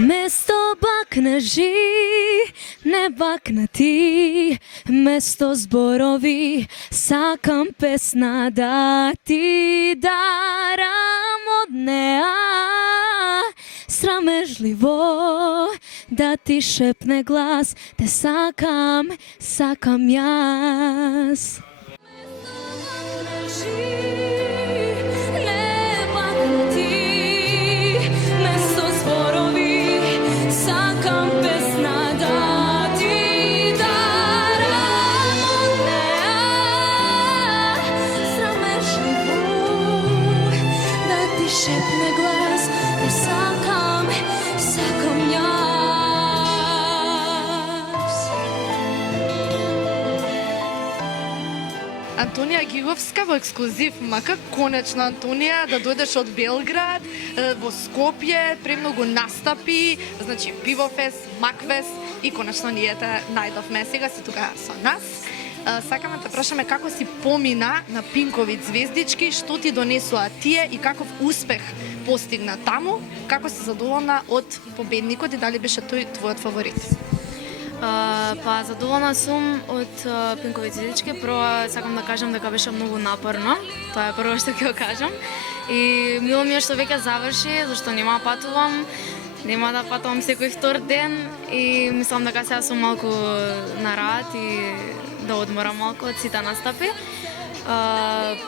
Место бакнежи, не бакна ти, место зборови, сакам песна да ти дарам од неа. Срамежливо да ти шепне глас, те сакам, сакам јас. Шепне глас, те сакам, сакам јас. Антонија Гиговска во ексклузив МК. Конечно, Антонија, да дојдеш од Белград во Скопје, премногу настапи, значи Пивофест, Макфест и конечно ние те најдовме. Сега си тука со нас. Сакаме да те прашаме како си помина на Пинковиќ звездички, што ти донесоа тие и каков успех постигна таму, како си задоволна од победникот и дали беше тој твојот фаворит? Па задоволна сум од Пинковиќ звездички. Прво сакам да кажам дека беше многу напорно. Тоа е прво што ќе го кажам. И мило ми е што веќе заврши, зашто нема да патувам. Нема да патувам секој втор ден и мислам дека сега сум малку на рад и да одморам малку од сите настапи.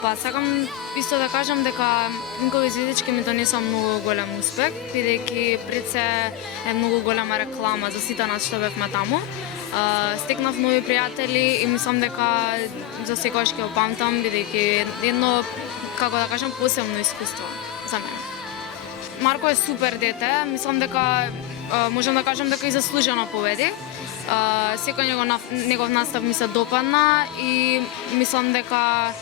Па сакам исто да кажам дека Пинковиќ звездички ми донесоа многу голем успех, бидејќи пред се е многу голема реклама за сите нас што бевме таму. Стекнав нови пријатели и мислам дека за секогаш ќе го памтам, бидејќи едно, како да кажам, посебно искуство за мене. Марко е супер дете, мислам дека можам да кажам дека и заслужено победи. Секој негов настап ми се допадна и мислам дека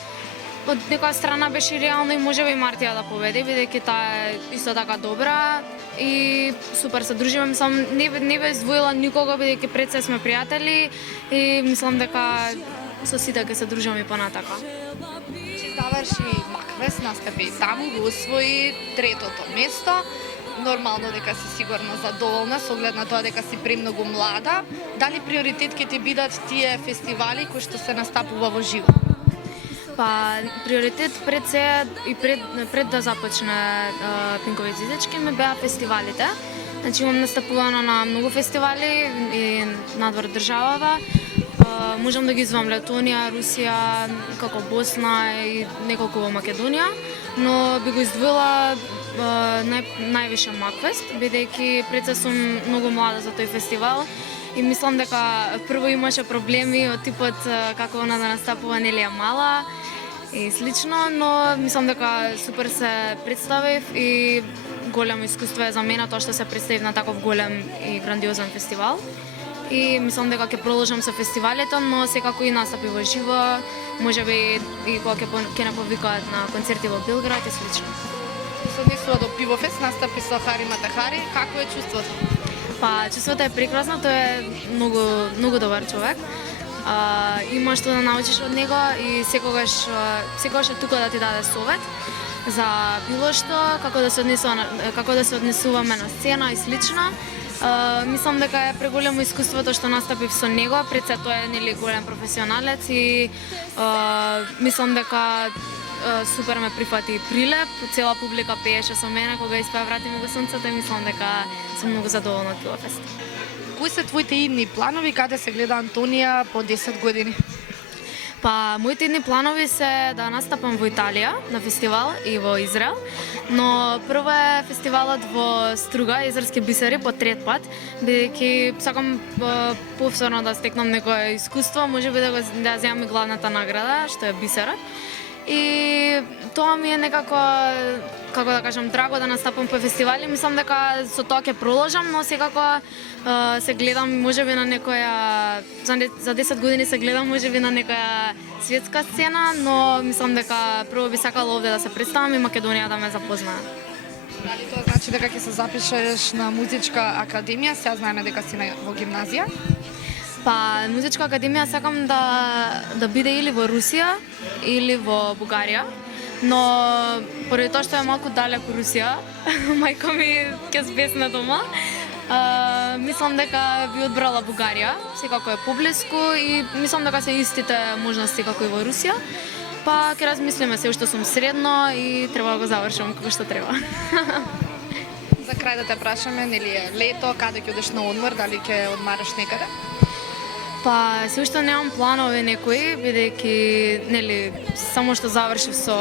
од некоја страна беше реално и можеби Мартија да победи, бидејќи таа е исто така добра и супер се дружиме. Мислам не бе издвоила никого, бидејќи пред се сме пријатели и мислам дека со сите ќе се дружиме и понатака. Заврши Макфест, настапи таму, го освои третото место. Нормално дека си сигурно задоволна со оглед на тоа дека си премногу млада. Дали приоритет ќе ти бидат тие фестивали кои што се настапува во живо? Па приоритет пред се и пред да започне Пинковиќ звездички ми беа фестивалите. Значи имам настапувано на многу фестивали и надвор државава. Можам да ги извам Летонија, Русија, како Босна и неколку во Македонија, но би го издвоила највише Макфест, бидејќи пред се сум многу млада за тој фестивал и мислам дека прво имаше проблеми од типот како она да настапува Нелија Мала и слично, но мислам дека супер се представив и големо искуство е за мене тоа што се представив на таков голем и грандиозен фестивал. И мислам дека ќе продолжам со фестивалите, но секако и настапи во живо, можеби и кога ќе не повикаат на концерти во Белград и слично. Се однесува до Пивофест, настапи со Хари Матахари, како е чувството? Па чувството е прекрасно, тој е многу добар човек. Има што да научиш од него и секогаш е тука да ти даде совет за било што, како да се однесуваме на сцена и слично. Мислам дека е преголемо искуството што настапив со него, пред се тоа е нели голем професионалец и мислам дека супер ме прифати и Прилеп, цела публика пееше со мене кога испеа Врати ми го сонцето и мислам дека сум многу задоволна од Пилофест. Кои се твоите идни планови, каде се гледа Антонија по 10 години? Па, моите идни планови се да настапам во Италија на фестивал и во Израел, но прво е фестивалот во Струга, Израелски бисери, по трет пат, бидејќи сакам повторно да стекнам некое искуство, можеби да земам и главната награда, што е бисерот. И тоа ми е некако, како да кажам, драго да настапам по фестивали. Мислам дека со тоа ќе продолжам, но секако се гледам можеби на некоја за 10 години се гледам можеби на некоја светска сцена, но мислам дека прво би сакала овде да се представам и Македонија да ме запознаат. Дали тоа значи дека ќе се запишеш на музичка академија? Сега знаеме дека си во гимназија. Па, музичка академија сакам да биде или во Русија или во Бугарија, но поради тоа што е малку далеку Русија, мајка ми ќе збесне дома, Мислам дека би одбрала Бугарија, секако е поблиску и мислам дека се истите можности како и во Русија. Па ќе размислиме се уште сум средно и треба да го завршам како што треба. За крај да те прашаме, нели е лето, каде ќе одиш на одмор, дали ќе одмараш некаде? Па се уште немам планови некои, бидејќи нели само што завршив со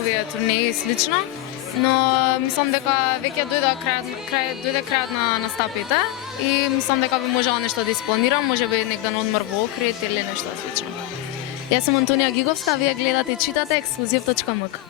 овие турнеи и слично, но мислам дека веќе дојде крајот на настапите и мислам дека би можела нешто да испланирам, можеби некаде на одмор во Охрид или нешто слично. Јас сум Антонија Гиговска, а вие гледате и читате Ексклузив.мк.